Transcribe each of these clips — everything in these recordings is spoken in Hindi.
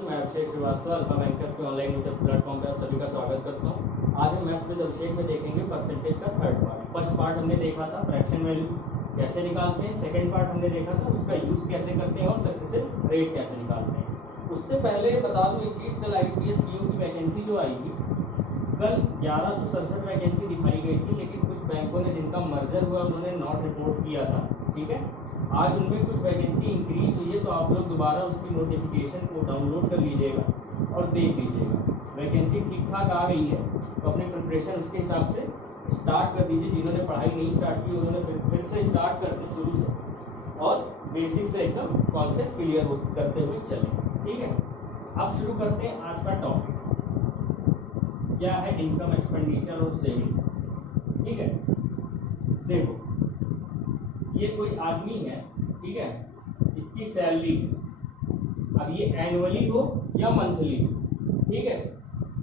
मैं अभिषेक श्रीवास्तव अल्फा बैंकर्स के ऑनलाइन यूट्यूब प्लेटफॉर्म पर आप सभी का स्वागत करता हूं। आज हम मैथ्स विद अभिषेक में देखेंगे परसेंटेज का थर्ड पार्ट। फर्स्ट पार्ट हमने देखा था फ्रैक्शन वैल्यू कैसे निकालते हैं, सेकंड पार्ट हमने देखा था उसका यूज कैसे करते हैं और सक्सेसिव रेट कैसे निकालते हैं। उससे पहले बता दूं एक चीज़, कल IPS PO की वैकेंसी जो आई थी, कल 1167 वैकेंसी दिखाई गई थी, लेकिन कुछ बैंकों ने जिनका मर्जर हुआ उन्होंने नॉट रिपोर्ट किया था। ठीक है, आज उनमें कुछ वैकेंसी इंक्रीज हुई है, तो आप लोग दोबारा उसकी नोटिफिकेशन को डाउनलोड कर लीजिएगा और देख लीजिएगा। वैकेंसी ठीक ठाक आ गई है, तो अपने प्रिपरेशन उसके हिसाब से स्टार्ट कर दीजिए। जिन्होंने पढ़ाई नहीं स्टार्ट की उन्होंने फिर से स्टार्ट कर दी शुरू से, और बेसिक से एकदम कॉन्सेप्ट क्लियर करते हुए चलें। ठीक है, अब शुरू करते हैं आज का टॉपिक, क्या है इनकम, एक्सपेंडिचर और सेविंग। ठीक है, देखो ये कोई आदमी है, ठीक है, इसकी सैलरी, अब ये एनुअली हो या मंथली हो, ठीक है।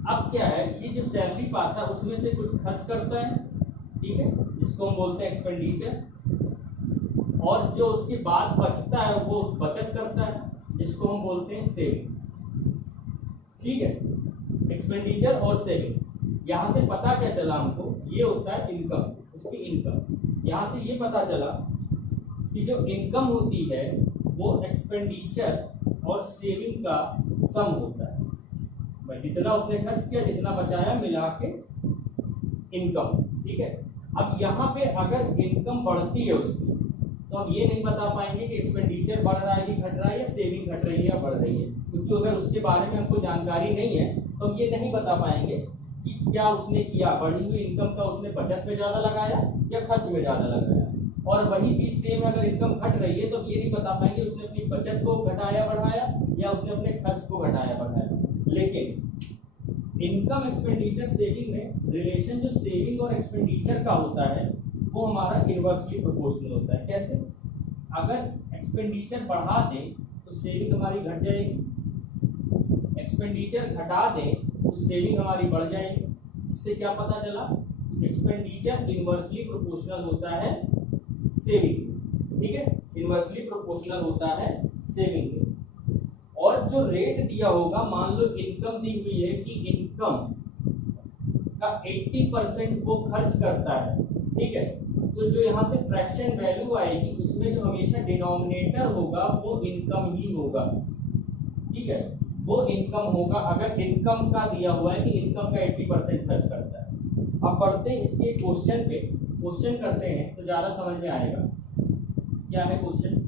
अब क्या है, ये जो सैलरी पाता है उसमें से कुछ खर्च करता है, ठीक है, जिसको हम बोलते हैं एक्सपेंडिचर, और जो उसके बाद बचता है वो बचत करता है, जिसको हम बोलते हैं सेविंग। ठीक है, एक्सपेंडिचर और सेविंग। यहां से पता क्या चला हमको, ये होता है इनकम, उसकी इनकम। यहां से ये पता चला कि जो इनकम होती है वो एक्सपेंडिचर और सेविंग का सम होता है। भाई जितना उसने खर्च किया, जितना बचाया, मिला के इनकम। ठीक है, अब यहाँ पे अगर इनकम बढ़ती है उसकी, तो हम ये नहीं बता पाएंगे कि एक्सपेंडिचर बढ़ रहा है कि घट रहा है, या सेविंग घट रही है या बढ़ रही है, क्योंकि अगर उसके बारे में हमको जानकारी नहीं है तो हम ये नहीं बता पाएंगे कि क्या उसने किया, बढ़ी हुई इनकम का उसने बचत में ज़्यादा लगाया या खर्च में ज़्यादा लगाया। और वही चीज़ सेम अगर इनकम घट रही है तो ये नहीं बता पाएंगे उसने अपनी बचत को घटाया बढ़ाया या उसने अपने खर्च को घटाया बढ़ाया। लेकिन इनकम, एक्सपेंडिचर, सेविंग में रिलेशन जो सेविंग और एक्सपेंडिचर का होता है वो हमारा इनवर्सली प्रोपोर्शनल होता है। कैसे? अगर एक्सपेंडिचर बढ़ा दें तो सेविंग हमारी घट जाएगी, एक्सपेंडिचर घटा दें तो सेविंग हमारी बढ़ जाएगी। इससे क्या पता चला, एक्सपेंडिचर इनवर्सली प्रोपोर्शनल होता है सेविंग। ठीक है, इनवर्सली प्रोपोर्शनल होता है सेविंग के। और जो रेट दिया होगा, मान लो इनकम दी हुई है कि इनकम का 80% वो खर्च करता है। ठीक है, तो जो यहाँ से फ्रैक्शन वैल्यू आएगी उसमें जो हमेशा डिनोमिनेटर होगा वो इनकम ही होगा। ठीक है, वो इनकम होगा अगर इनकम का दिया हुआ है कि इनकम का 80% खर्च करता है। अब बढ़ते हैं इसके क्वेश्चन पे, क्वेश्चन करते हैं तो ज़्यादा समझ में आएगा। क्या है क्वेश्चन?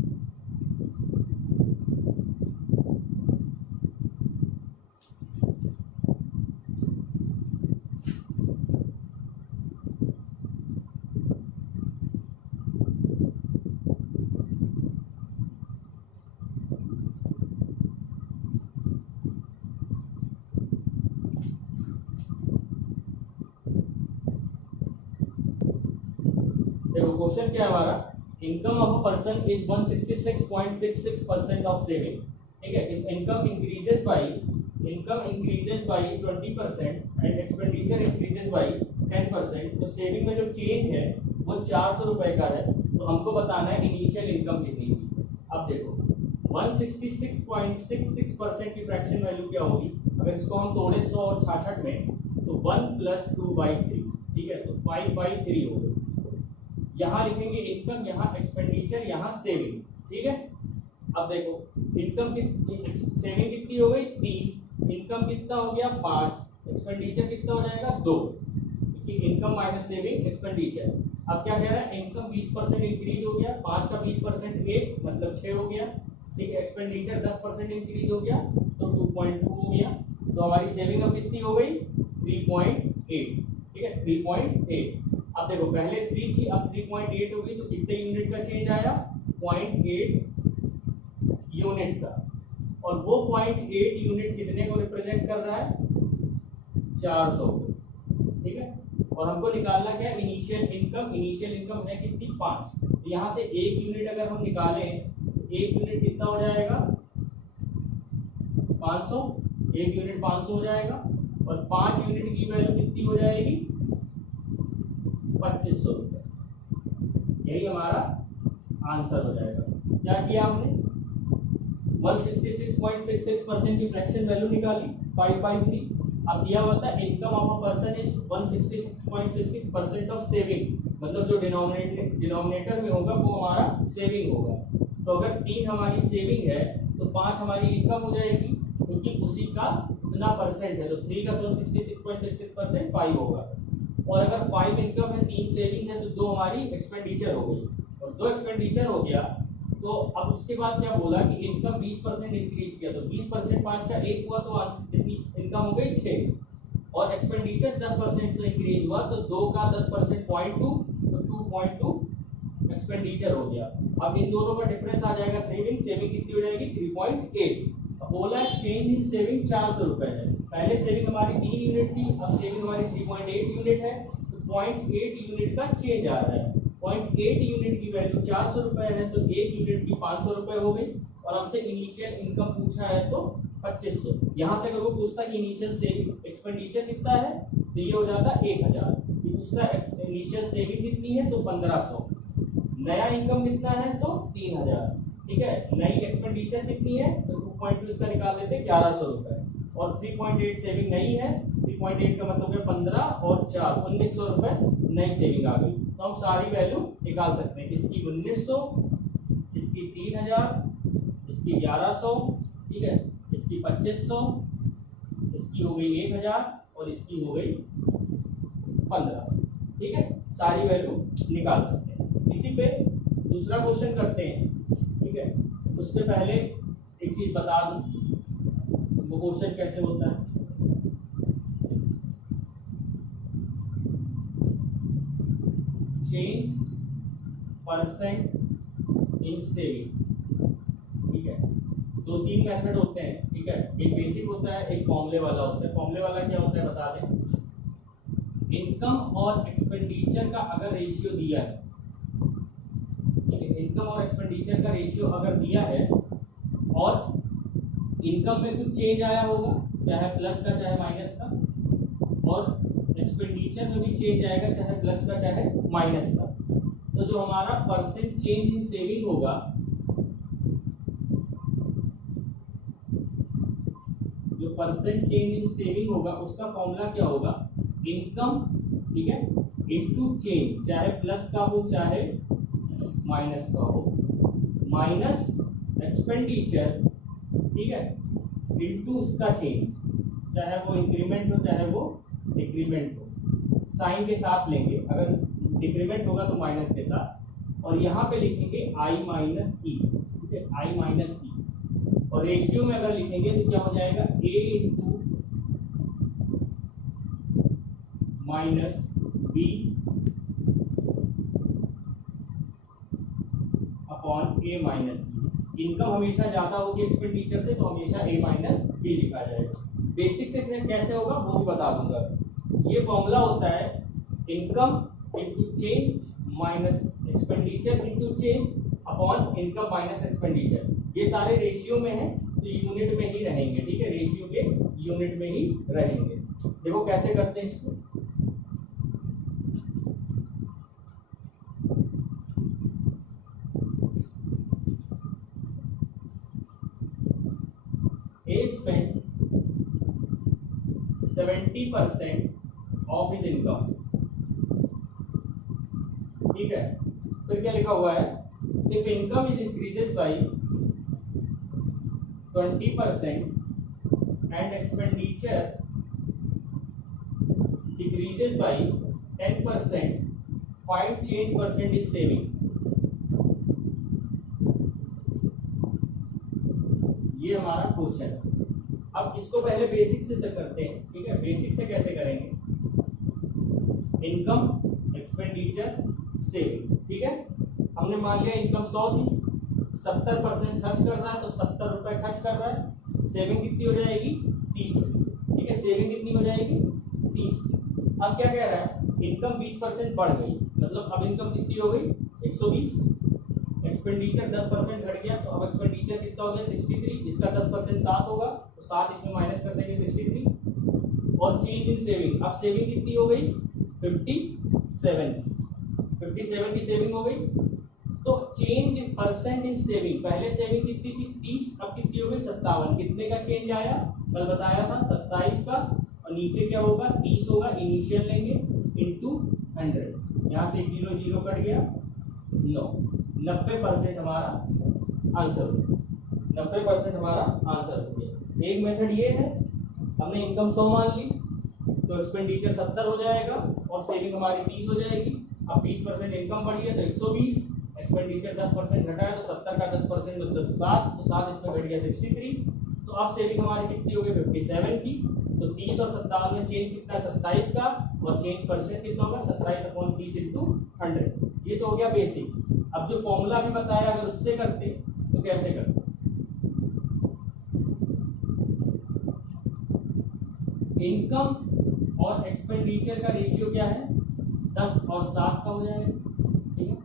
देखो क्वेश्चन क्या है हमारा, income of a person is 166.66% of saving. ठीक है, income increases by 20% and expenditure increases by 10%। तो सेविंग में जो चेंज है वो 400 रुपए का है, तो हमको बताना है इनिशियल इनकम कितनी थी। अब देखो 166.66% की फ्रैक्शन वैल्यू क्या होगी, अगर इसको हम तोड़े 100 और 66 में, तो 1 + 2/3। ठीक है, तो 5/3 होगा। यहाँ लिखेंगे इनकम, यहाँ एक्सपेंडिचर, यहाँ सेविंग। ठीक है, अब देखो इनकम कितनी, सेविंग कितनी हो गई 3, इनकम कितना हो गया 5, एक्सपेंडिचर कितना हो जाएगा 2, क्योंकि इनकम माइनस सेविंग एक्सपेंडिचर। अब क्या कह रहा है, इनकम 20% इंक्रीज हो गया, 5 का 20% 1 मतलब 6 हो गया। ठीक है, एक्सपेंडिचर 10% इंक्रीज हो गया तो 2.2 हो गया। तो हमारी सेविंग अब कितनी हो गई 3.8। ठीक है, 3.8। अब देखो पहले 3 थी, अब 3.8 हो गई, तो कितने यूनिट का चेंज आया 0.8 यूनिट का। और वो 0.8 यूनिट कितने को रिप्रेजेंट कर रहा है 400 को। ठीक है, और हमको निकालना क्या है इनिशियल इनकम। इनिशियल इनकम है कितनी 5, तो यहाँ से 1 यूनिट अगर हम निकालें तो 1 यूनिट कितना हो जाएगा 500, 1 यूनिट 500 हो जाएगा, और 5 यूनिट की वैल्यू कितनी हो जाएगी 2500 रुपये। यही हमारा आंसर हो जाएगा। क्या किया हमने, 166.66% की फ्रैक्शन वैल्यू निकाली 5/3। अब दिया हुआ था income of a person is 166.66% of saving, मतलब जो डिनोमिनेटर में होगा वो हमारा सेविंग होगा। तो अगर 3 हमारी सेविंग है तो 5 हमारी इनकम हो जाएगी, क्योंकि उसी का इतना परसेंट है, तो 3 का 166.66% 5 होगा। और अगर 5 इनकम है 3 सेविंग है तो 2 हमारी एक्सपेंडिचर हो गई, और 2 एक्सपेंडिचर हो गया तो अब उसके बाद क्या बोला कि इनकम 20% इंक्रीज किया, तो 20% 5 का 1 हुआ तो कितनी इनकम हो गई 6, और एक्सपेंडिचर 10% से इंक्रीज हुआ तो 2 का 10% 0.2, तो 2.2 एक्सपेंडिचर हो गया। अब इन दोनों का डिफरेंस आ जाएगा सेविंग कितनी हो जाएगी 3.8। अब बोला चेंज इन सेविंग 400 रुपए है, पहले सेविंग हमारी 3 यूनिट थी, अब सेविंग हमारी 3.8 यूनिट है, तो 0.8 यूनिट का चेंज आ रहा है। 0.8 यूनिट की वैल्यू 400 रुपए है, तो 1 यूनिट की 500 रुपए हो गई, और हमसे इनिशियल इनकम पूछा है तो 2500। यहाँ से अगर वो पूछता कि इनिशियल सेविंग एक्सपेंडिचर कितना है तो ये हो जाता 1000, पूछता इनिशियल सेविंग कितनी है तो 1500, नया इनकम कितना है तो 3000, ठीक है, नई एक्सपेंडिचर कितनी है तो 2.2 इसका निकाल लेते 1100 रुपए, और 3.8 सेविंग नहीं है, 3.8 का मतलब है 15 और 4 1900 रुपए नई सेविंग आ गई। तो हम सारी वैल्यू निकाल सकते हैं, इसकी 1900, इसकी 3000, इसकी 1100, ठीक है, इसकी 2500, इसकी हो गई 1000 और इसकी हो गई 15, ठीक है, सारी वैल्यू निकाल सकते हैं। इसी पे दूसरा क्वेश्चन करते हैं, ठीक है। उससे पहले एक चीज बता दूं, वो क्वेश्चन कैसे होता है। चेंज परसेंट इन सेविंग, ठीक है, 2-3 मेथड होते हैं, ठीक है, एक बेसिक होता है, एक फॉर्मूले वाला होता है। फॉर्मूले वाला क्या होता है बता दें, इनकम और एक्सपेंडिचर का अगर रेशियो दिया है, ठीक है, इनकम और एक्सपेंडिचर का रेशियो अगर दिया है और इनकम में कुछ चेंज आया होगा, चाहे प्लस का चाहे माइनस का, और एक्सपेंडिचर में भी चेंज आएगा, चाहे प्लस का चाहे माइनस का, तो जो हमारा परसेंट चेंज इन सेविंग होगा, जो परसेंट चेंज इन सेविंग होगा उसका फॉर्मूला क्या होगा, इनकम, ठीक है, इनटू चेंज, चाहे प्लस का हो चाहे माइनस का हो, माइनस एक्सपेंडिचर, ठीक है, इनटू उसका चेंज, चाहे वो इंक्रीमेंट हो चाहे वो डिक्रीमेंट हो, साइन के साथ लेंगे, अगर डिक्रीमेंट होगा तो माइनस के साथ, और यहाँ पे लिखेंगे आई माइनस ई, ठीक है, आई माइनस ई, और रेशियो में अगर लिखेंगे तो क्या हो जाएगा ए इंटू माइनस बी अपॉन ए माइनस बी। इनकम हमेशा ज्यादा होगी एक्सपेंडिचर से, तो हमेशा ए माइनस बी लिखा जाएगा। बेसिक से कैसे होगा वो भी बता दूंगा। ये फॉर्मूला होता है income into change minus expenditure into change upon income minus expenditure. ये सारे रेशियो में है तो यूनिट में ही रहेंगे, ठीक है, रेशियो के यूनिट में ही रहेंगे। देखो कैसे करते हैं इसको, A spends 70% of his income, ठीक है, फिर क्या लिखा हुआ है, if income is increases by 20% and expenditure decreases by 10%, find change percent in saving. ये हमारा क्वेश्चन है। अब इसको पहले बेसिक से करते हैं, ठीक है, बेसिक से कैसे करेंगे, इनकम एक्सपेंडिचर सेविंग, ठीक है, हमने मान लिया इनकम 100 थी, 70% खर्च कर रहा है तो 70 रुपए खर्च कर रहा है, सेविंग कितनी हो जाएगी 30, ठीक है, सेविंग कितनी हो जाएगी 30। अब क्या कह रहा है, इनकम 20% बढ़ गई, मतलब अब इनकम कितनी हो गई 120, एक्सपेंडिचर 10% घट गया, तो अब एक्सपेंडिचर कितना हो गया 63, इसका 10% 7 होगा, तो 7 इसमें माइनस कर देंगे 63, और चेंज इन सेविंग, अब सेविंग कितनी हो गई 57 की सेविंग हो गई, तो चेंज परसेंट इन सेविंग, पहले सेविंग कितनी थी 30, अब कितनी हो गई 57। कितने का चेंज आया, कल बताया था 27 का, और नीचे क्या होगा 30 होगा, इनिशियल लेंगे इनटू 100, यहाँ से 0 0 कट गया 9, 90% हमारा आंसर हो गया, 90% हमारा आंसर हो गया। एक मेथड ये है, हमने इनकम 100 मान ली तो एक्सपेंडिचर 70 हो जाएगा और सेविंग हमारी 30 हो जाएगी। अब 20% इनकम बढ़ी है तो 120, एक्सपेंडिचर 10% घटा है तो 70 का 10% मतलब 7, तो 7 इसमें घट गया 63। तो अब सेविंग हमारी कितनी हो गई 57 की। तो 30 और 57 में चेंज कितना है 27 का, और चेंज परसेंट कितना होगा 27/30 इंटू 100। ये तो हो गया बेसिक। अब जो फॉर्मूला भी बताया अगर उससे करते तो कैसे करते, इनकम और एक्सपेंडिचर का रेशियो क्या है 10 और 7 का हो जाएगा, ठीक है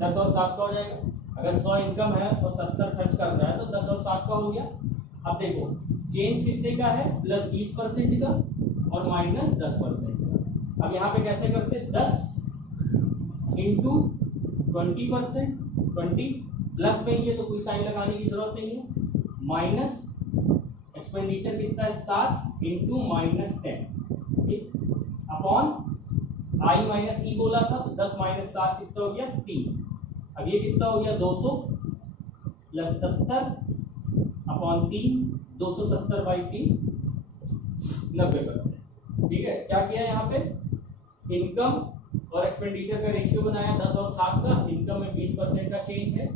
10 और 7 का हो जाएगा। अगर 100 इनकम है और 70 खर्च कर रहा है तो 10 और 7 का हो गया। अब देखो चेंज कितने का है प्लस 20% का और माइनस 10% का। अब यहाँ पे कैसे करते 10 इंटू 20%, 20 प्लस में ये तो कोई साइन लगाने की जरूरत नहीं है, माइनस एक्सपेंडिचर कितना है 7 इंटू माइनस 10, ठीक अपॉन आई माइनस ई बोला था तो 10 माइनस 7 कितना हो गया 3। अब ये कितना हो गया 200 प्लस 70 अपॉन 3, 270/3 90%। ठीक है, क्या किया यहाँ पे इनकम और एक्सपेंडिचर का रेशियो बनाया 10 और 7 का। इनकम में 20% का चेंज है,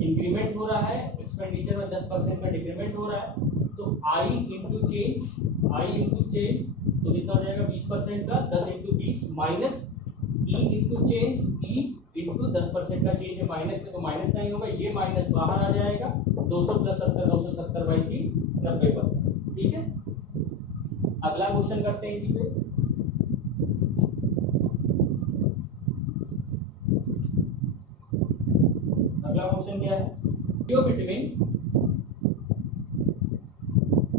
इंक्रीमेंट हो रहा है, एक्सपेंडिचर में 10% का डिक्रीमेंट हो रहा है। तो आई इंटू चेंज, आई इंटू चेंज तो कितना हो जाएगा 20% का 10 into 20 minus E into change, E into 10% का चेंज है माइनस में तो माइनस साइन होगा, ये माइनस बाहर आ जाएगा 200 प्लस 70 270/3 90%। ठीक है, अगला क्वेश्चन करते हैं इसी पे। अगला क्वेश्चन क्या है, ratio between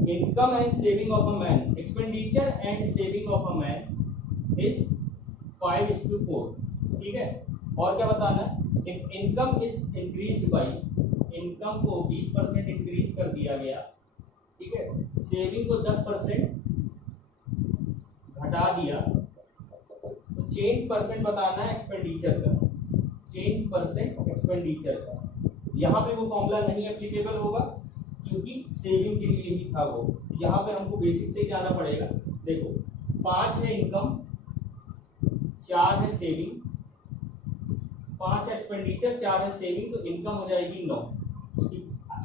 income and saving of a man, expenditure and saving of a man is 5:4। ठीक है, और क्या बताना है, if income is increased by, income को 20% इंक्रीज कर दिया गया, ठीक है, सेविंग को 10% घटा दिया, तो चेंज परसेंट बताना है एक्सपेंडिचर का, चेंज परसेंट एक्सपेंडिचर का। यहाँ पे वो फॉर्मूला नहीं एप्लीकेबल होगा क्योंकि सेविंग के लिए ही था वो, यहाँ पे हमको बेसिक से ही जाना पड़ेगा। देखो 5 है इनकम, 4 है सेविंग, 5 है एक्सपेंडिचर, 4 है सेविंग, तो इनकम हो जाएगी 9, क्योंकि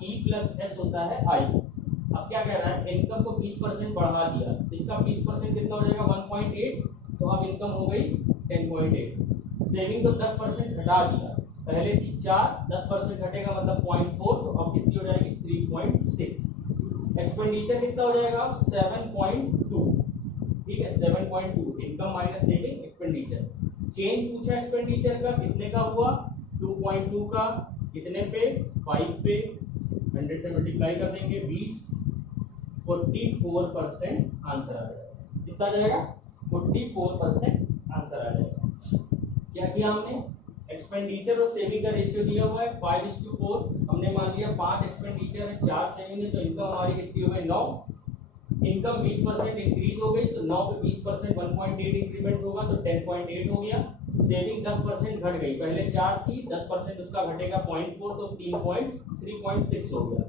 ई प्लस एस होता है आई। अब क्या कह रहा है, इनकम को 20% बढ़ा दिया, इसका 20% कितना हो जाएगा 1.8, तो अब इनकम हो गई 10.8। सेविंग को 10% घटा दिया, पहले थी 4, 10% घटेगा मतलब 0.4, तो अब कितनी हो जाएगी 3.6। एक्सपेंडिचर कितना हो जाएगा 7.2, ठीक है 7.2, income minus saving expenditure. Change पूछा एक्सपेंडिचर का, कितने का हुआ 2.2 का, कितने पे 5 पे, 100 से मल्टीप्लाई कर देंगे 20, 44% आंसर आ जाएगा। कितना आ जाएगा 44% आंसर आ जाएगा। क्या किया हमने, एक्सपेंडिचर और सेविंग का रेशियो दिया हुआ है 5:4, हमने मान लिया 5 एक्सपेंडिचर है 4 सेविंग है, तो इनकम हमारी कितनी हो गई 9। इनकम 20% इंक्रीज हो गई तो 9 पे 20% 1.8 इंक्रीमेंट होगा तो 10.8 हो गया। सेविंग 10% घट गई, पहले 4 थी 10% उसका घटेगा 0.4 तो 3.6 हो गया।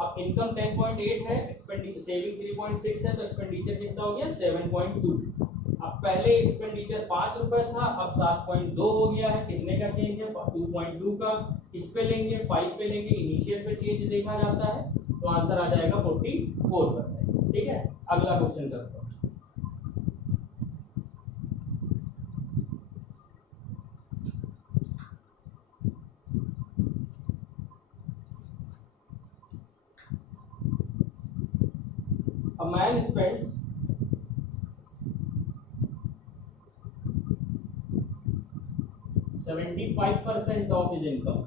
अब इनकम 10.8 है, एक्सपेंडिचर सेविंग 3.6 है, तो एक्सपेंडिचर कितना हो गया 7.2। अब पहले एक्सपेंडिचर 5 रुपए था, अब 7.2 हो गया है, कितने का चेंज है 2.2 का। इस पे लेंगे 5 पे लेंगे, इनिशियल पे चेंज देखा जाता है, तो आंसर आ जाएगा 44%। ठीक है, अगला क्वेश्चन करते हैं। A man spends 75% of his income,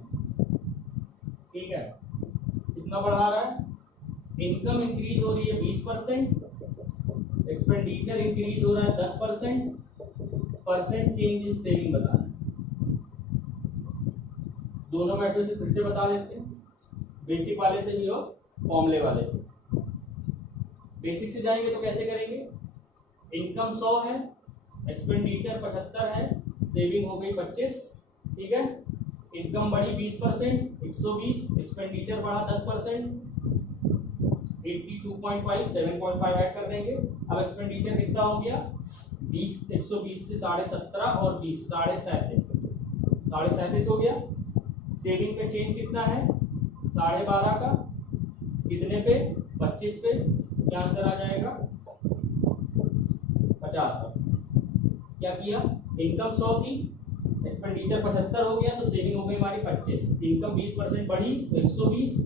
ठीक है, कितना बढ़ा रहा है, इनकम इंक्रीज हो रही है 20%, एक्सपेंडिचर इंक्रीज हो रहा है 10%, परसेंट चेंज इन सेविंग बताना। दोनों मेथड से फिर से बता देते हैं, बेसिक वाले से भी और फॉर्मूले वाले से। बेसिक से जाएंगे तो कैसे करेंगे, इनकम 100 है, एक्सपेंडिचर 75 है, सेविंग हो गई 25, ठीक है। इनकम बढ़ी 20%, 120, एक्सपेंडिचर बढ़ा 10%, 82.5, 7.5 ऐड कर देंगे। अब एक्सपेंडिचर कितना हो गया, 20, 120 से 17.5 और 20, 37.5 हो गया। सेविंग पे चेंज कितना है, 12.5 का, कितने पे, 25 पे, क्या आंसर आ जाएगा 50%। क्या किया, इनकम 100 थी, एक्सपेंडिचर 75 हो गया, तो सेविंग हो गई हमारी 25। इनकम 20% बढ़ी तो 120,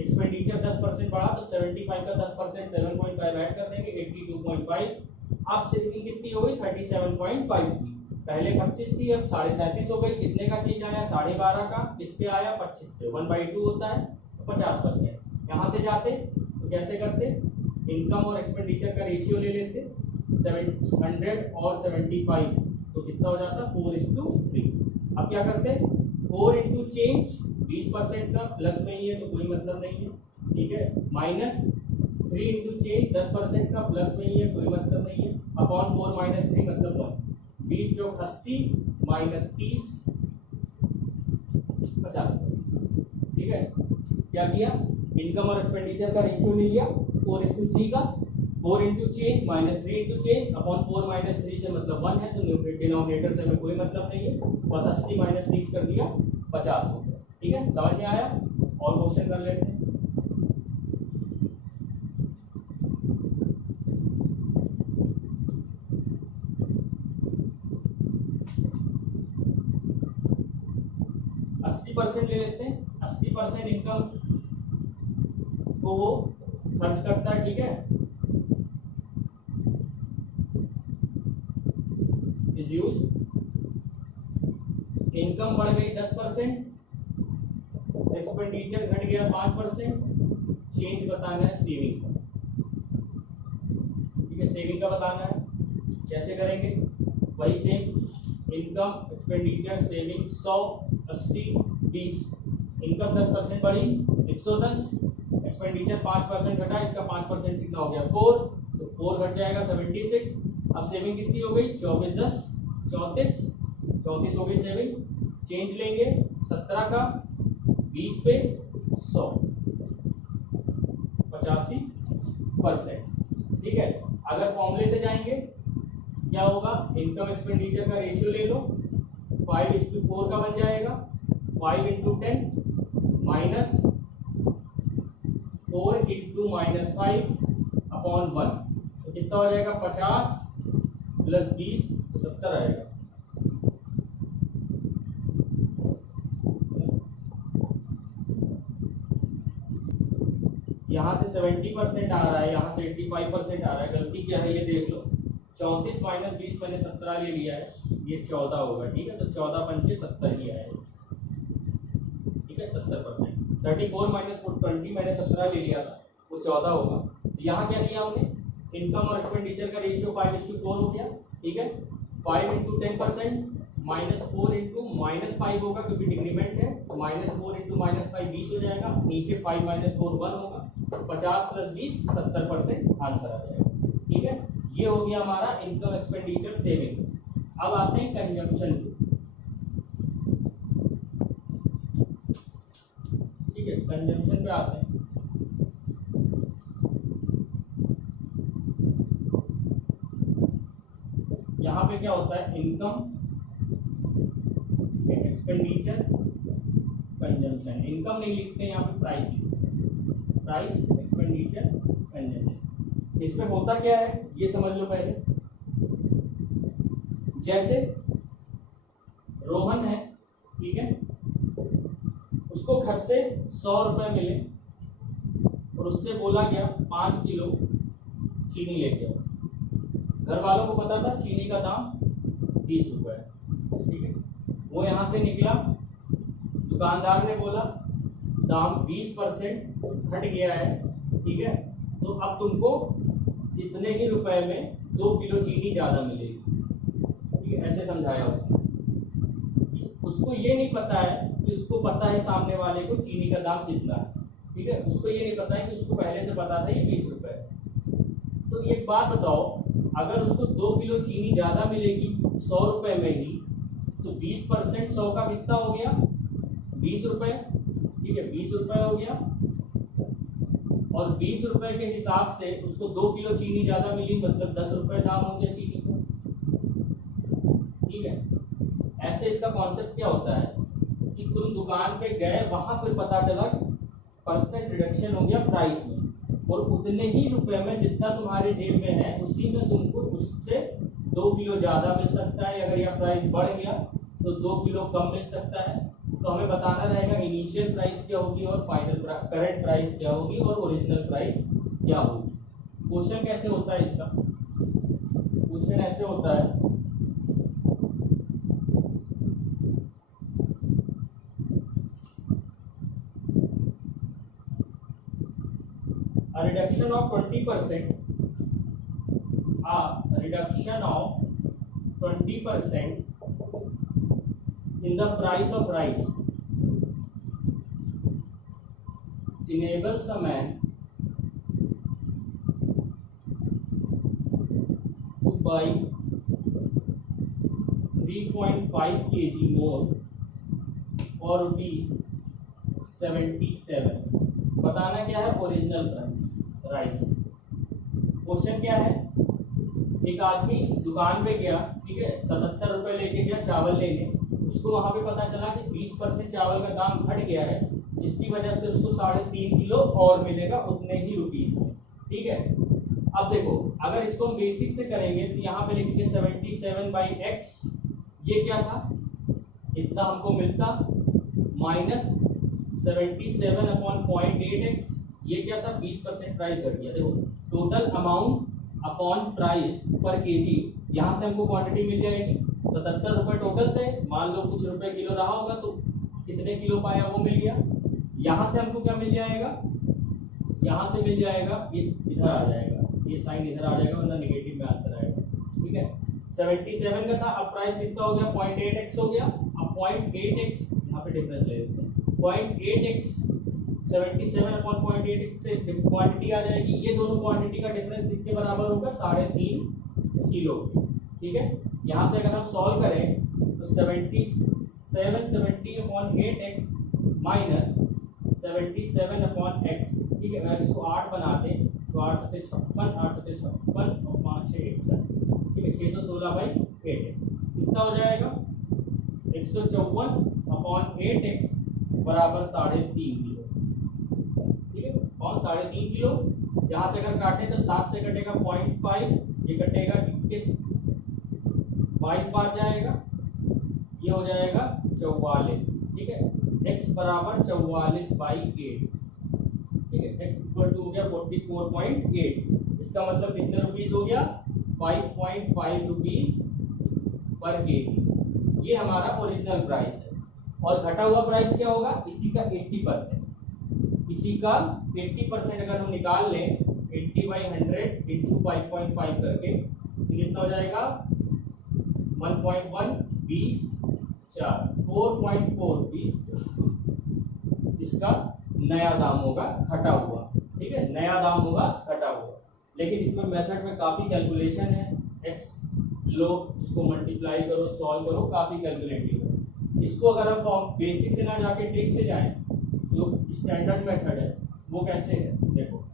एक्सपेंडिचर 10% बढ़ा तो 75 का 10%, 7.5 ऐड कर देंगे, 82.5। अब सेविंग कितनी हो गई, 37.5 की, पहले 25 थी, अब 37.5 हो गई। कितने का चेंज आया, 12.5 का, किस पे आया, 25 पे, 1/2 होता है, 50%। यहाँ से जाते तो कैसे करते, इनकम और एक्सपेंडिचर का रेशियो ले लेते, 100 और 75, तो कितना हो जाता, 4:3। अब क्या करते, 4 इंटू चेंज 20% का, प्लस में ही है तो कोई मतलब नहीं है, ठीक है, माइनस 3 इंटू चेंज 10% का, प्लस में ही है, कोई मतलब नहीं है, अपॉन 4 माइनस 3 मतलब 1, 20 चौक 80 माइनस 30 50, ठीक है। क्या किया, इनकम और एक्सपेंडिचर का रेशियो ले लिया 4:3 का, 4 into change minus 3 into change upon 4 minus 3 से मतलब 1 है, तो डिनोमिनेटर से हमें कोई मतलब नहीं है, बस 80 माइनस 30 कर दिया 50 हो गया, ठीक है। समझ में आया, और क्वेश्चन कर लेते हैं। % ले लेते हैं, 80% इनकम को वो खर्च करता है, ठीक है, इज यूज। इनकम बढ़ गई 10%, एक्सपेंडिचर घट गया 5%, चेंज बताना है सेविंग का, ठीक है, सेविंग का बताना है। कैसे करेंगे, वही same, income expenditure saving 100 80 20, income 10% बढ़ी 110, एक्सपेंडिचर 5% घटा, इसका 5% कितना हो गया 4, तो 4 घट जाएगा 76। अब सेविंग कितनी हो गई, 24 10 34 हो गई सेविंग। चेंज लेंगे 17 का 20 पे 100, 85%, ठीक है। अगर फॉर्मूले से जाएंगे क्या होगा, इनकम एक्सपेंडिचर का रेशियो ले लो, 5:4 का बन जाएगा, 5 into 10 minus 4 into minus 5 upon 1, तो कितना हो जाएगा 50 प्लस 20 70 आएगा। यहाँ से 70% आ रहा है, यहाँ से 85% आ रहा है, गलती क्या है ये देख लो, 34 माइनस 20 मैंने 17 ले लिया है, ये 14 होगा, ठीक है, तो 14 पंचे 70 ही आएगा, ठीक है, 70%। 34 माइनस 20 मैंने 17 ले लिया था, वो 14 होगा। तो यहाँ क्या किया हमने, इनकम और एक्सपेंडिचर का रेशियो 5:4 हो गया, ठीक है, 5 इंटू 10% माइनस 4 इंटू माइनस 5 होगा, क्योंकि डिक्रीमेंट है, तो माइनस 4 इंटू माइनस 5 20 हो जाएगा, नीचे 5 माइनस 4 1 होगा, 50 प्लस 20 70% आंसर आ जाएगा, ठीक है। ये हो गया हमारा इनकम एक्सपेंडिचर सेविंग। अब आते हैं कंजम्पशन पे, ठीक है, कंजम्पशन पे आते हैं। यहाँ पे क्या होता है, इनकम एक्सपेंडिचर कंजम्पशन, इनकम नहीं लिखते हैं यहाँ पे, प्राइस लिखते, प्राइस एक्सपेंडिचर कंजम्पशन। इसमें होता क्या है ये समझ लो पहले। जैसे रोहन है, ठीक है, उसको घर से 100 रुपए मिले और उससे बोला गया 5 किलो चीनी लेके आओ। घर वालों को पता था चीनी का दाम 20 रुपए है, ठीक है, वो यहाँ से निकला, दुकानदार ने बोला दाम 20% घट गया है, ठीक है, तो अब तुमको इतने ही रुपए में 2 किलो चीनी ज्यादा मिलेगी, ठीक है, ऐसे समझाया उसने। उसको ये नहीं पता है कि उसको पता है सामने वाले को चीनी का दाम कितना है, ठीक है, उसको ये नहीं पता है कि उसको पहले से पता था ये 20 रुपए। तो एक बात बताओ, अगर उसको 2 किलो चीनी ज्यादा मिलेगी 100 रुपए में ही, तो 20% 100 का कितना हो गया, 20 रुपए, ठीक है, 20 रुपए हो गया। और 20 रुपए के हिसाब से उसको 2 किलो चीनी ज्यादा मिली, मतलब 10 रुपए दाम हो गया चीनी का, ठीक है। ऐसे इसका कॉन्सेप्ट क्या होता है कि तुम दुकान पे गए, वहां फिर पता चला परसेंट रिडक्शन हो गया प्राइस में, और उतने ही रुपए में जितना तुम्हारे जेब में है उसी में तुमको उससे 2 किलो ज्यादा मिल सकता है। अगर यह प्राइस बढ़ गया तो 2 किलो कम मिल सकता है। तो हमें बताना रहेगा इनिशियल प्राइस क्या होगी और फाइनल करंट प्राइस क्या होगी और ओरिजिनल प्राइस क्या होगी। क्वेश्चन कैसे होता है इसका, क्वेश्चन ऐसे होता है, a reduction of 20%, a reduction of 20% in the price of rice enables a man to buy 3.5 kg more for ₹77। बताना क्या है, ओरिजिनल प्राइस राइस। क्वेश्चन क्या है, एक आदमी दुकान पे गया, ठीक है, 77 रुपए लेके गया चावल लेने, उसको वहां पे पता चला कि 20% चावल का दाम घट गया है, जिसकी वजह से उसको 3.5 किलो और मिलेगा उतने ही रुपीस में, ठीक है। अब देखो, अगर इसको हम बेसिक से करेंगे तो यहाँ पे लिखेंगे 77/x, ये क्या था, इतना हमको मिलता, माइनस 77/0.8x, ये क्या था, 20% प्राइस घट गया। देखो टोटल अमाउंट अपॉन प्राइस पर केजी, यहाँ से हमको क्वांटिटी मिल जाएगी 77 रुपए टोटल थे, मान लो कुछ रुपए किलो रहा होगा तो कितने किलो पाया वो मिल गया। यहाँ से हमको क्या मिल जाएगा, यहाँ से मिल जाएगा, ये इधर आ जाएगा, ये साइन इधर आ जाएगा वरना नेगेटिव में आंसर आएगा, ठीक है। 77 का था, अब प्राइस कितना हो गया, 0.8x हो गया। अब 0.8x यहाँ पे डिफरेंस ले लेते हैं, 0.8x 77/0.8x से क्वांटिटी आ जाएगी, ये दोनों क्वांटिटी का डिफरेंस किसके बराबर होगा, 3.5 किलो, ठीक है। यहाँ से अगर हम सॉल्व करें तो 77/8x माइनस 77/x, ठीक है। अगर इसको 8 बनाते तो 8 7 56, 8 7 56 और 5 6 61, ठीक है, 616/8x कितना हो जाएगा, 154/8x बराबर 3.5 किलो, ठीक है। कौन 3.5 किलो, यहाँ से अगर काटे तो 7 से कटेगा 0.5, ये कटेगा 21, 22 बार जाएगा, ये हो जाएगा 44, ठीक है। x बराबर 44/8, ठीक है, x इक्वल टू हो गया 44.8, इसका मतलब कितने रुपीज हो गया, 5.5 रुपीज पर केजी, ये हमारा ओरिजिनल प्राइस है। और घटा हुआ प्राइस क्या होगा, इसी का 80%, इसी का 80% अगर हम निकाल लें 80/100 इंटू 5.5 करके तो कितना हो जाएगा, 1.1 20 4 4.4 इसका नया दाम होगा घटा हुआ, ठीक है, नया दाम होगा घटा हुआ। लेकिन इसमें मेथड में काफी कैलकुलेशन है, x लो, उसको मल्टीप्लाई करो, सॉल्व करो, काफी कैलकुलेटिव है। इसको अगर हम बेसिक से ना जाके ट्रिक से जाएं, जो स्टैंडर्ड मेथड है वो कैसे है, देखो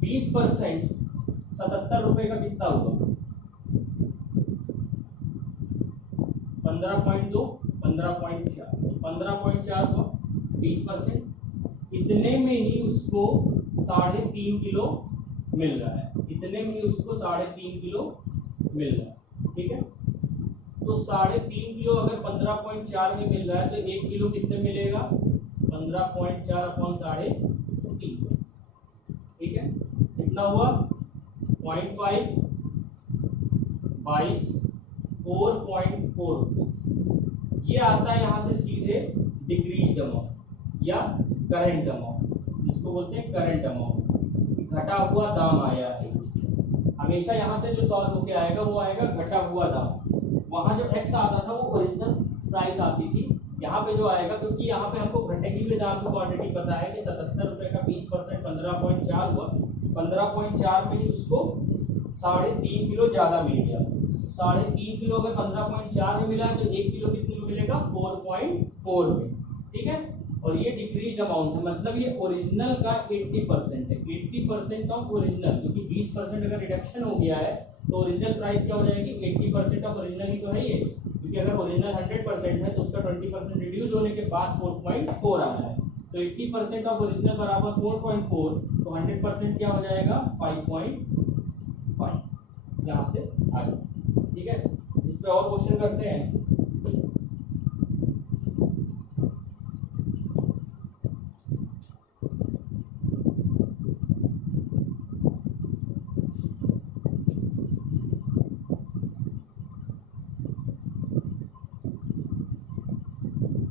20% 77 रुपए का कितना हुआ, 15.2 15.4 15.4 हुआ, 20%, इतने में ही उसको 3.5 किलो मिल रहा है, इतने में ही उसको 3.5 किलो मिल रहा है, ठीक है। तो 3.5 किलो अगर 15.4 में मिल रहा है तो 1 किलो कितने मिलेगा, 15.4/3, ठीक है। कितना हुआ, 0.5 22 4.4 रुपीज, ये आता है यहाँ से सीधे डिक्रीज अमाउंट या करंट अमाउंट, जिसको बोलते हैं करंट अमाउंट, घटा हुआ दाम आया है। हमेशा यहाँ से जो सॉल्व होके आएगा वो आएगा घटा हुआ दाम। वहाँ जो एक्स आता था वो ओरिजिनल प्राइस आती थी, यहाँ पे जो आएगा, क्योंकि यहाँ पे हमको घटे हुए दाम की क्वांटिटी पता है कि 77 रुपए का 20% 15.4 हुआ, 15.4 में ही उसको 3.5 किलो ज्यादा मिल गया। 3.5 किलो अगर 15.4 में मिला है तो 1 किलो कितने में मिलेगा, 4.4 में। ठीक है, और ये डिक्रीज अमाउंट है, मतलब ये ओरिजिनल का 80% है, 80% ऑफ ओरिजिनल, क्योंकि 20% अगर रिडक्शन हो गया है तो ओरिजिनल प्राइस क्या हो जाएगी, 80% ऑफ ओरिजिनल ही तो है ये, क्योंकि अगर ओरिजिनल 100% है तो उसका 20% रिड्यूस होने के बाद 4.4 आना है, तो 80% ऑफ ओरिजिनल बराबर 4.4, तो 100% क्या हो जाएगा 5.5, यहाँ से आगे। ठीक है, इस पे और क्वेश्चन करते हैं।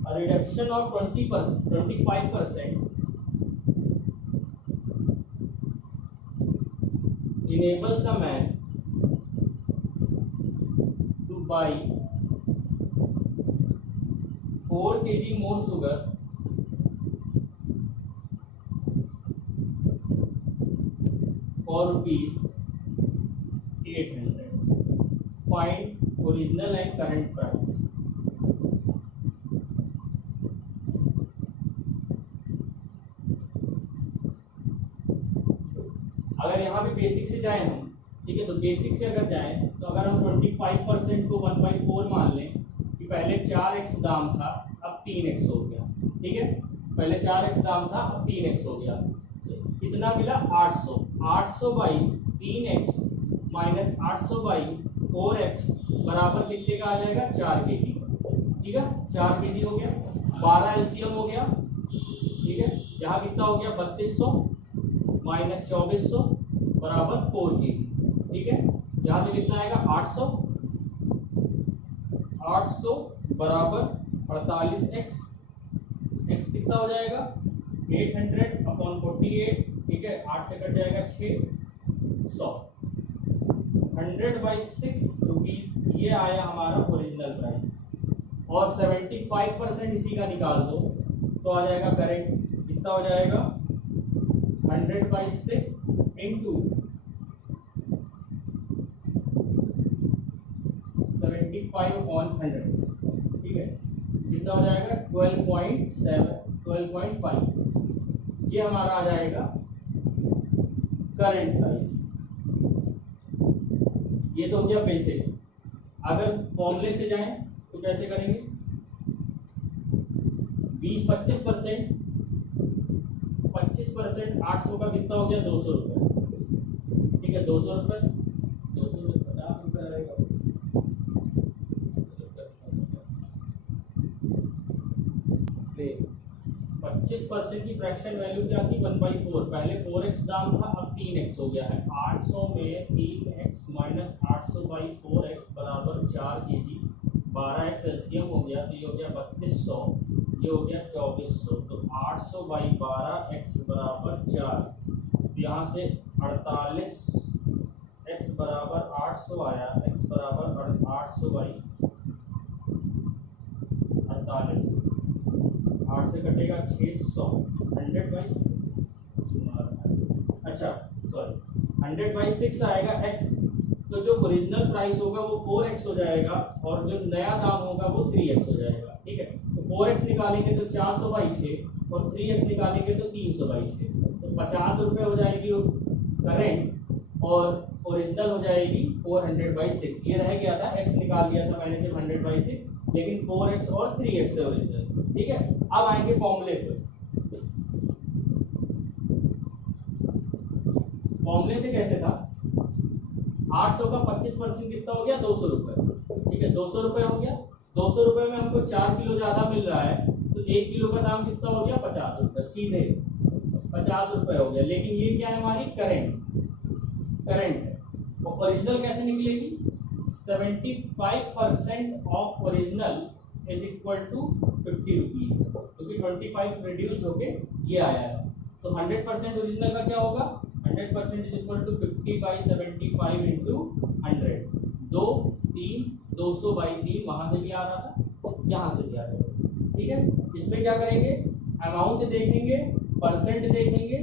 A reduction of 25% enables a man to buy 4 kg more sugar for rupees 800. Find original and current price. अगर यहाँ पे बेसिक से जाए हम, ठीक है, तो बेसिक से अगर जाए तो अगर हम 25% को 1/4 मान लें कि पहले 4x दाम था अब 3x हो गया। ठीक है, पहले 4x दाम था अब 3x हो गया, तो कितना मिला 800, 800 by 3x minus 800 by 4x बराबर कितने का आ जाएगा, 4 kg। ठीक है, 4 kg हो गया, 12 एलसीएम हो गया। ठीक है, यहाँ कितना हो गया 3200 माइनस 2400 बराबर 4 kg। ठीक है, यहाँ से कितना आएगा 800, 800 बराबर 48x, x कितना हो जाएगा 800 अपॉन 48। ठीक है, 8 से कट जाएगा 600, 100/6 रुपीज, ये आया हमारा ओरिजिनल प्राइस। और 75% इसी का निकाल दो तो आ जाएगा करेक्ट, कितना हो जाएगा 100/6 इंटू 75/100। ठीक है, कितना हो जाएगा 12.5, ये हमारा आ जाएगा करंट प्राइस। ये तो हो गया बेसिक। अगर फॉर्मूले से जाएं तो कैसे करेंगे, 20-25%, 25% 800 का कितना हो गया 200 रुपये। ठीक है, 200 रुपये, 200 रुपये 50 रुपये रहेगा। 25% की फ्रैक्शन वैल्यू क्या थी 1/4, पहले 4x दाम था अब 3x हो गया है। 800 में 3x माइनस 800/4x बराबर 4 kg, 12x एलसीएम हो गया तो ये हो गया 3200, ये हो गया 2400, तो 800/12x बराबर 4, यहाँ से 48, x बराबर 800 आया, x बराबर 800/48, 8 से कटेगा 600, 100/6। अच्छा सॉरी, 100/6 आएगा x, तो जो ओरिजिनल प्राइस होगा वो 4x हो जाएगा और जो नया दाम होगा वो 3x हो जाएगा। ठीक है, तो 4x निकालेंगे तो 400/6 और 3x निकालेंगे तो 300/6, तो 50 रुपये हो जाएगी करंट और ओरिजिनल हो जाएगी 400/6। ये रह गया था, x निकाल लिया था मैंने जब 100/6, लेकिन 4x और 3x है ओरिजिनल। ठीक है, अब आएंगे फॉर्मूले पे। फॉर्मूले से कैसे था, 800 का 25% कितना हो गया 200 रुपये। ठीक है, 200 रुपये हो गया, 200 रुपये में हमको 4 किलो ज्यादा मिल रहा है तो 1 किलो का दाम कितना हो गया 50 रुपये, सीधे 50 रुपये हो गया। लेकिन ये क्या है हमारी करंट है, और ओरिजिनल कैसे निकलेगी, 75% of original is equal to 50 rupees, क्योंकि 25 रिड्यूस होके ये आया है। तो 100% ओरिजिनल का क्या होगा, 100% is equal to 50/75 into 100। 2 3 200 by 3 वहां से भी आ रहा था, यहाँ से भी आ रहा है। ठीक है, इसमें क्या करेंगे, अमाउंट देखेंगे, परसेंट देखेंगे,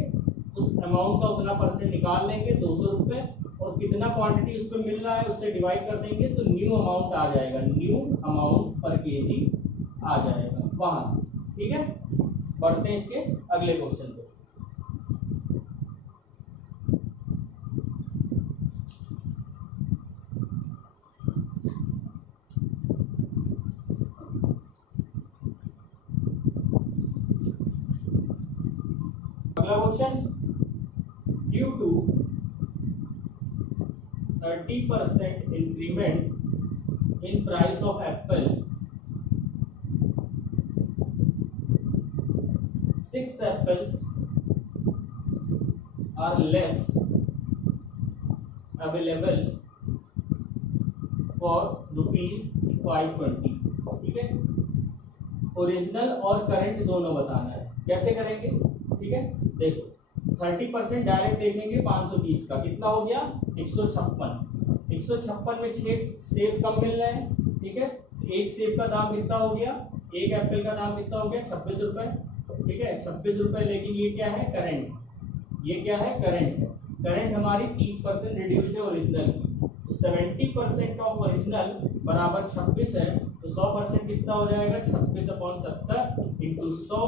उस अमाउंट का उतना परसेंट निकाल लेंगे 200 रुपये, और कितना क्वांटिटी उस पर मिल रहा है उससे डिवाइड कर देंगे तो न्यू अमाउंट आ जाएगा, न्यू अमाउंट पर केजी आ जाएगा वहां से। ठीक है, बढ़ते हैं इसके अगले क्वेश्चन पे। अगला question, due to 30% increment in price of apple, 6 apples are less available for ₹520। ठीक है, ओरिजिनल और करंट दोनों बताना है, कैसे करेंगे। ठीक है, देखो 30% डायरेक्ट देखेंगे 520 का कितना हो गया 156। 156 में 6 सेब कम मिल रहे हैं। ठीक है, एक सेब का दाम कितना हो गया, एक एप्पल का दाम कितना हो गया 26 रुपए। ठीक है, 26 रुपए, लेकिन ये क्या है करंट, ये क्या है करंट है। करंट हमारी 30% रिड्यूस है ओरिजिनल की, 70% ऑफ ओरिजिनल बराबर 26 है, तो 100% कितना हो जाएगा 26/70 इंटू 100,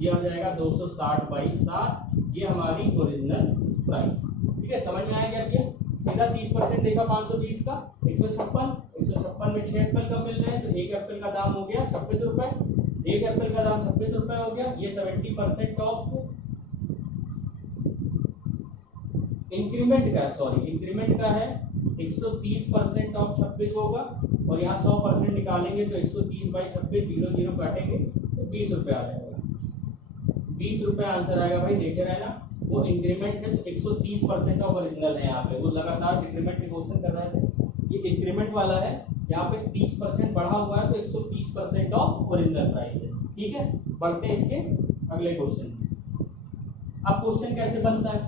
ये हो जाएगा 260/7, ये हमारी ओरिजिनल प्राइस। ठीक है, समझ में आया क्या किया, सीधा 30% देखा 520 का, 156 में 6 एप्पल कम मिल रहे हैं, तो एक एप्पल का दाम हो गया 26 रुपए, एक एप्पल का दाम 26 रुपए हो गया, ये 70% ऑफ इंक्रीमेंट का, सॉरी इंक्रीमेंट का है, 130% ऑफ 26 होगा, और यहाँ 100% निकालेंगे तो 130/26 0 काटेंगे तो 20 रुपए आ जाएगा, 20 रुपए आंसर आएगा भाई, देखे रहे ना, वो इंक्रीमेंट है तो 130% ऑफ ओरिजिनल है। यहाँ पे वो लगातार इंक्रीमेंट के क्वेश्चन कर रहे थे, ये इंक्रीमेंट वाला है, यहाँ पे 30% बढ़ा हुआ है तो 130% ऑफ ओरिजिनल प्राइस है। ठीक है, बढ़ते हैं इसके अगले क्वेश्चन। अब क्वेश्चन कैसे बनता है,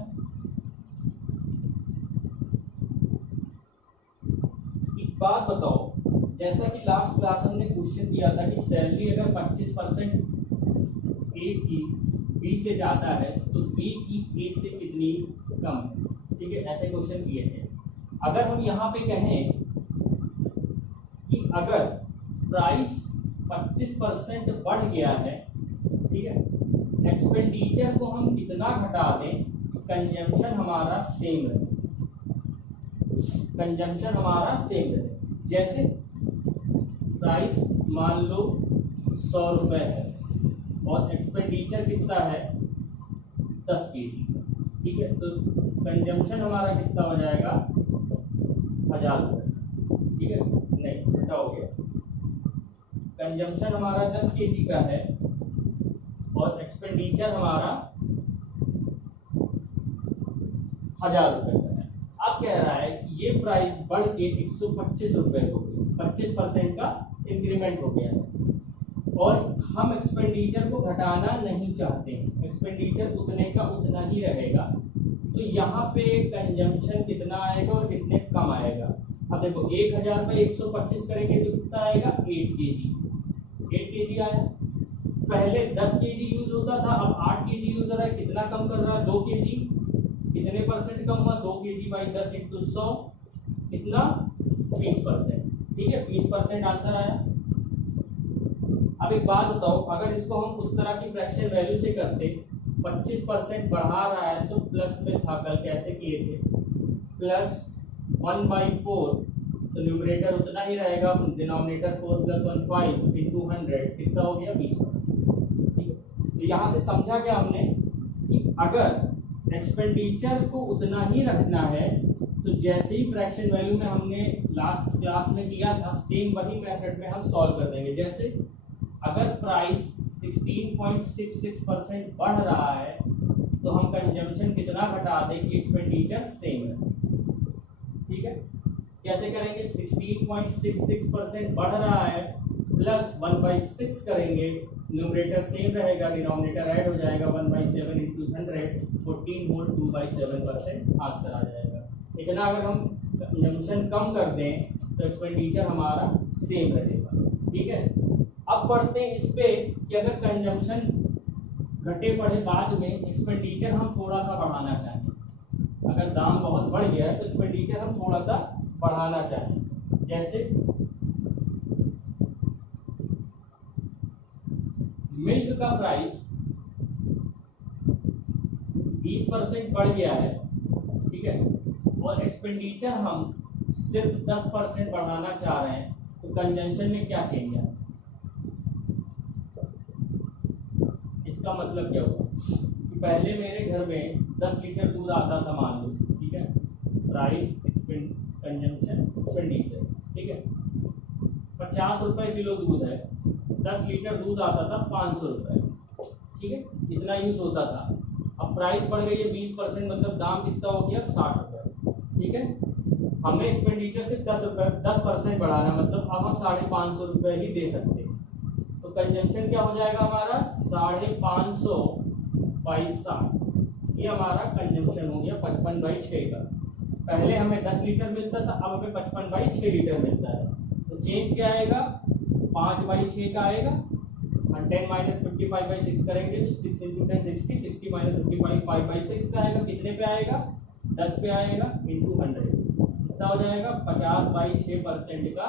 एक बात बताओ, जैसा कि लास्ट क्लास हमने क्वेश्चन दिया था कि सैलरी अगर 25% ए की बी से ज्यादा है तो बी की ए से कितनी कम है। ठीक है, ऐसे क्वेश्चन किए थे। अगर हम यहाँ पे कहें कि अगर प्राइस 25% बढ़ गया है, ठीक है, एक्सपेंडिचर को हम कितना घटा दें, कंजम्पशन हमारा सेम रहे, कंजम्पशन हमारा सेम रहे। जैसे प्राइस मान लो 100 रुपए है और एक्सपेंडिचर कितना है 10 केजी, ठीक है, तो कंजम्पशन हमारा कितना हो जाएगा 1000 रुपये। ठीक है, नहीं उल्टा हो गया, कंजम्पशन हमारा 10 केजी का है और एक्सपेंडिचर हमारा 1000 रुपये का है। अब कह रहा है कि ये प्राइस बढ़ के 125 रुपये हो गई, 25% का इंक्रीमेंट हो गया है और हम एक्सपेंडिचर को घटाना नहीं चाहते हैं, एक्सपेंडिचर उतने का उतना ही रहेगा, तो यहाँ पे कंजम्पशन कितना आएगा और कितने कम आएगा। अब देखो 1000 पे 125 करेंगे तो कितना आएगा 8 केजी, 8 केजी आया। पहले 10 केजी यूज होता था, अब 8 केजी यूज हो रहा है, कितना कम कर रहा है 2 केजी, कितने परसेंट कम हुआ 2 केजी बाई 10 इंटू 100, कितना 20%। ठीक है, 20% आंसर आया। अब एक बात बताओ, अगर इसको हम उस तरह की फ्रैक्शन वैल्यू से करते, 25% बढ़ा रहा है तो प्लस में था, कल कैसे किए थे, प्लस 1/4, तो न्यूमरेटर उतना ही रहेगा, डिनोमिनेटर 4 + 1 5 इंटू 100 कितना हो गया 20%। ठीक है, तो यहाँ से समझा क्या हमने कि अगर एक्सपेंडिचर को उतना ही रखना है तो जैसे ही फ्रैक्शन वैल्यू में हमने लास्ट क्लास में किया था, सेम वही मेथड में हम सॉल्व कर देंगे। जैसे अगर प्राइस 16.66% बढ़ रहा है तो हम कंजम्पशन कितना घटा दें कि एक्सपेंडिचर सेम है। ठीक है, कैसे करेंगे, 16.66% बढ़ रहा है प्लस 1/6 करेंगे, न्यूमरेटर सेम रहेगा, डिनोमिनेटर ऐड हो जाएगा, 1/7 इंटू 100 14.2/7% आंसर आ जाएगा। इतना अगर हम कंजम्पशन कम कर दें तो एक्सपेंडिचर हमारा सेम रहेगा। ठीक है, अब पढ़ते हैं इस पे कि अगर कंजम्पशन घटे पड़े बाद में एक्सपेंडिचर हम थोड़ा सा बढ़ाना चाहें, अगर दाम बहुत बढ़ गया है तो एक्सपेंडिचर हम थोड़ा सा बढ़ाना चाहें। जैसे मिल्क का प्राइस 20% बढ़ गया है, ठीक है, और एक्सपेंडिचर हम सिर्फ 10% बढ़ाना चाह रहे हैं, तो कंजम्पशन में क्या चेंज है? इसका मतलब क्या हुआ कि पहले मेरे घर में 10 लीटर दूध आता था मान लो, ठीक है, प्राइस कंजम्पशन एक्सपेंडिचर, ठीक है, 50 रुपए किलो दूध है, 10 लीटर दूध आता था 500 रुपए, ठीक है, इतना यूज होता था। अब प्राइस बढ़ गई है 20%, मतलब दाम कितना हो गया 60 रुपए, ठीक है, हमें एक्सपेंडिचर सिर्फ 10% बढ़ाना, मतलब अब हम 550 रुपए ही दे सकते हैं। तो कंजम्पशन क्या हो जाएगा हमारा 550/60, ये हमारा कंजम्पशन हो गया 55/6 का। पहले हमें 10 लीटर मिलता था, अब हमें 55/6 लीटर मिलता है। तो चेंज क्या आएगा 5/6 का आएगा, और 10 - 55/6 करेंगे तो 6 × 10 60, 60 - 55 5/6 का आएगा, कितने पे आएगा 10 पे आएगा, इंटू 100 कितना हो जाएगा 50/6% का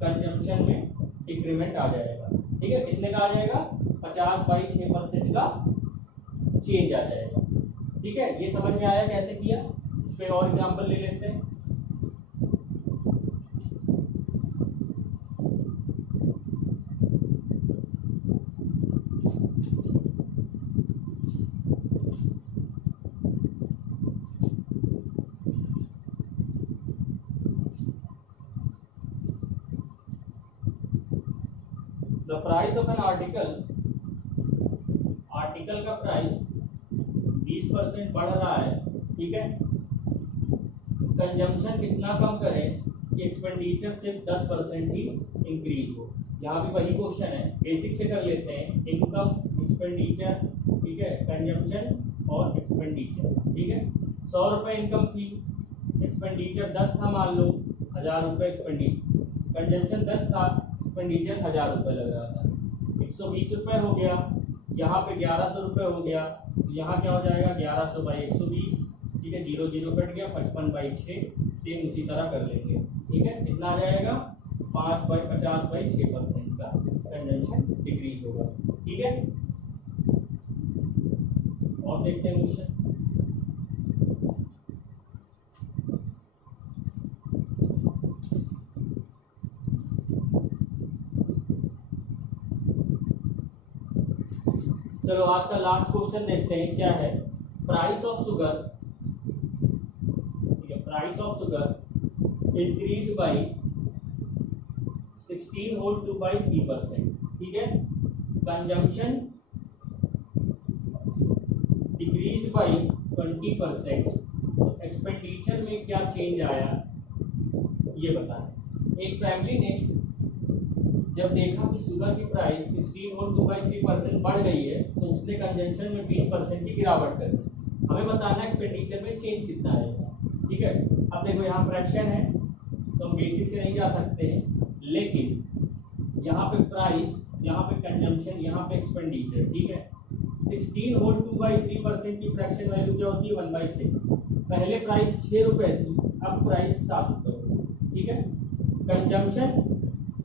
कंजम्पशन में इंक्रीमेंट आ जाएगा। ठीक है, कितने का आ जाएगा 50/6% का चेंज आ जाएगा। ठीक है, ये समझ में आया कैसे किया? इस पे और एग्जांपल ले लेते हैं। The price of an article का प्राइस 20% बढ़ रहा है, ठीक है, कंजम्पशन कितना कम करें कि एक्सपेंडिचर सिर्फ 10% ही इंक्रीज हो। यहाँ भी वही क्वेश्चन है, बेसिक से कर लेते हैं, इनकम, एक्सपेंडिचर, ठीक है, कंजम्पशन और एक्सपेंडिचर। ठीक है, 100 रुपए इनकम थी, एक्सपेंडिचर 10 था, मान लो 1000 रुपए एक्सपेंडिचर, कंजम्पशन 10 था, एक्सपेंडिचर 1000 रुपए लग रहा था, 120 रुपए हो गया, यहाँ पे 1100 रुपए हो गया, यहाँ क्या हो जाएगा 1100/120, ठीक है, 0 0 कट गया, 55/6, सेम उसी तरह कर लेंगे। ठीक है, कितना आ जाएगा 50/6% का कंजम्पशन डिक्रीज होगा। ठीक है, और देखते हैं क्वेश्चन। चलो आज का लास्ट क्वेश्चन देखते हैं क्या है। प्राइस ऑफ शुगर, ठीक है, price of sugar increase by 16 whole 2/3%, ठीक है, कंजम्पशन डिक्रीज बाय 20%, तो एक्सपेंडिचर में क्या चेंज आया ये बताएं। एक फैमिली ने जब देखा कि शुगर की प्राइस 16 और 2/3% बढ़ गई है, तो उसने कंजम्पशन में 20% की गिरावट कर दी। हमें बताना है एक्सपेंडिचर में चेंज कितना आएगा। ठीक है, अब देखो यहाँ फ्रैक्शन है तो हम बेसिक से नहीं जा सकते हैं, लेकिन यहाँ पे प्राइस, यहाँ पे कंजम्पशन, यहाँ पे एक्सपेंडिचर, ठीक है, 16 और 2/3% की फ्रैक्शन वैल्यू क्या होती है 1/6। पहले प्राइस 6 रुपए थी, अब प्राइस 7 रुपए। ठीक है, कंजम्पशन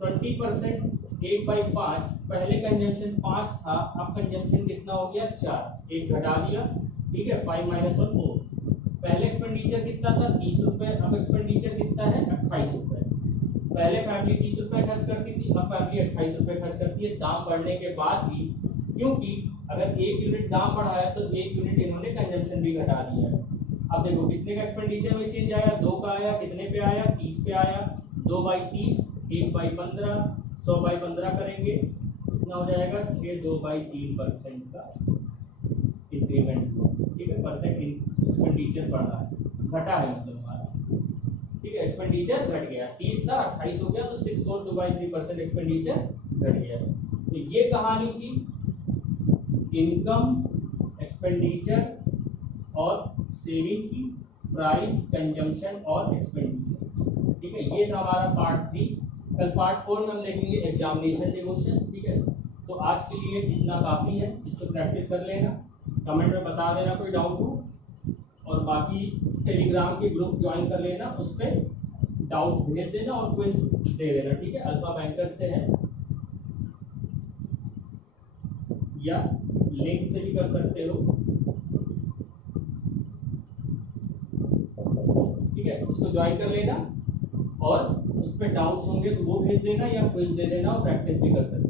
20%, 1/5, पहले कंजम्पशन 5 था, अब कंजम्पशन कितना हो गया 4, एक घटा दिया, ठीक है, 5 - 1 4। पहले एक्सपेंडिचर कितना था 30 रुपए, अब एक्सपेंडिचर कितना है 28 रुपए। पहले फैमिली 30 रुपए खर्च करती थी, अब फैमिली 28 रुपए खर्च करती है, दाम बढ़ने के बाद भी, क्योंकि अगर 1 यूनिट दाम बढ़ा है तो 1 यूनिट इन्होंने कंजम्पशन भी घटा दिया है। अब देखो कितने का एक्सपेंडिचर में चेंज आया, 2 का आया, कितने पे आया 30 पे आया, 2/30, 1/15, 100/15 करेंगे, कितना हो जाएगा 6, 2/3% का इंक्रीमेंट। ठीक है, परसेंट एक्सपेंडिचर बढ़ा है, घटा है मतलब हमारा। ठीक है, एक्सपेंडिचर घट गया, 30 था 28 हो गया, तो 6 और 2/3% एक्सपेंडिचर घट गया। तो ये कहानी थी इनकम, एक्सपेंडिचर और सेविंग की प्राइस, कंजम्पशन और एक्सपेंडिचर। ठीक है, ये था हमारा पार्ट 3। कल पार्ट 4 में हम देखेंगे एग्जामिनेशन के क्वेश्चन। ठीक है, तो आज के लिए इतना काफ़ी है, इसको प्रैक्टिस कर लेना, कमेंट में बता देना कोई डाउट हो, और बाकी टेलीग्राम के ग्रुप ज्वाइन कर लेना, उस पर डाउट्स भेज देना और क्विज दे देना। ठीक है, अल्फा बैंकर से है या लिंक से भी कर सकते हो। ठीक है, उसको ज्वाइन कर लेना और उस पर डाउट्स होंगे तो वो भेज देना या क्विज दे देना और प्रैक्टिस भी कर सकते हो।